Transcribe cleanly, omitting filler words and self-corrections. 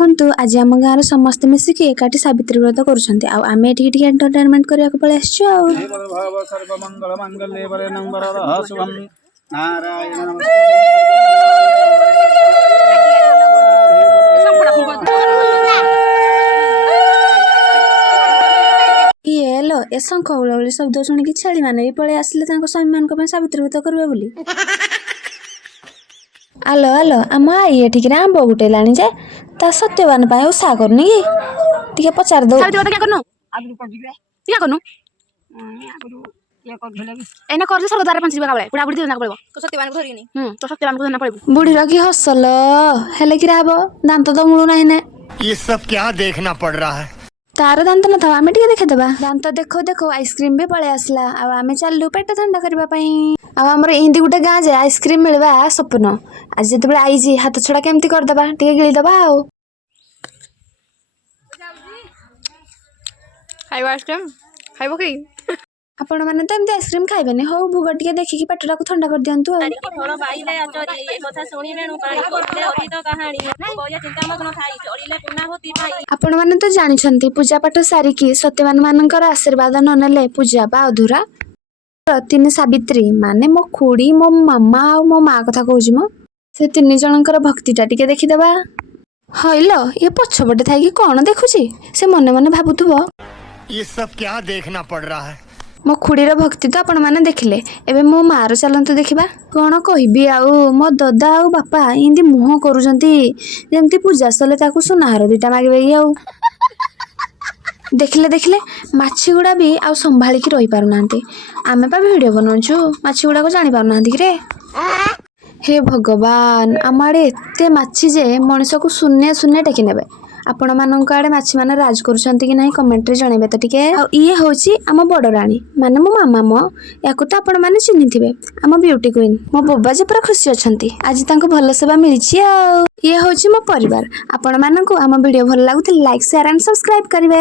देखंतु आज आम गाँव समस्त मिसिकी एकाठी सावित्री व्रत करुछंती आ आमे एठी टिके एंटरटेनमेंट करिया को पळे आछछु आ भाव सर्व मंगल मांगल्ये वरेण्यं वरदः शुभं नारायण ये लो ए शंख हुलहुली शब्द शुणिकी छेली माने भी पळे आसले तांको स्वामी मानक पे सावित्री व्रत करबे बोली आलो आलो आम आई एठी के आंब गुटेलानी जे ता सत्यवान पाए उसा करनी की टिके पचार दो सावित्री व्रत क्या करनो आगु कर दिबे क्या करनो आगु ये कर भेले एने कर सरग द्वार पंच दिबा काबळे पुडा पुडी देना पड़बो तो सत्यवान को धरिनी तो सत्यवान को धरना पड़बो बुढ़ी रखी हसल हेले कि राबो दांत तो मुळु नाही ने ये सब क्या देखना पड़ रहा है तार दांत न था आमे टिके देखे देबा दांत देखो देखो आइसक्रीम भी पळे आसला आ आमे चाललु पेट ठंडा करबा पई आ हमर इंदी गुटे गां जे आइसक्रीम मिलबा सपन आज जते बळे आईजी हाथ छडा केमती कर देबा टिके गिली देबा आ खाइबा आइसक्रीम खाइबो की आपण माने तो एमती आइसक्रीम खाइबेनी हो भूग टिके देखि कि पेटटा को ठंडा कर दियंतु थोड़ा बाईले अचरी ए कथा सुनी रेणु पानी करले अभी तो कहानी बोया चिंता मत न थाई चोरीले पुना होती भाई आपण माने तो जानि छंती पूजा पाठ सारी की सत्यवान मानकर आशीर्वाद न नेले पूजा बा अधूरा तीन सावित्री माने मो खुड़ी मो मामा आ मो मा कथा कहूजी मो से तीन जनकर भक्तिटा टिके देखि देबा हइलो ये पछपटे थाई कि कोन देखुची से मने मने भाबुथबो ये सब क्या देखना पड़ रहा है मो खुड़ीर भक्ति तो आपण माने देखिले एबे मो मार चलंतु देखिबा कोन कहबी आउ मो ददा आउ बापा इंदी मुह करूजंती जेमती पूजा सले ताकू सुनार दुटा मागबे आउ देखिले देखिले माछी गुड़ा भी आउ संभाली की रही पारु नांती आमे पा वीडियो बनाउछु माछी गुड़ा को जानि पारु नांती रे हे भगवान आमाड़े एते माछी जे मनुष्य को शून्य शून्य टेकी नेबे आपण मानक आड़े माछी माने राज करूछंती कि नाही कमेंट रे जणेबे त टिके आ ये होची आम बड़ रानी माने मो मामा मो याकू त आपण माने चिन्हिथिबे आम ब्यूटी क्वीन मो बब्बा जे पूरा खुशी अछंती आज तांको भल सेवा मिलिछि आ ये होची मो परिवार आपण मानक आम वीडियो भल लागुथिल लाइक शेयर एंड सब्सक्राइब करिवे।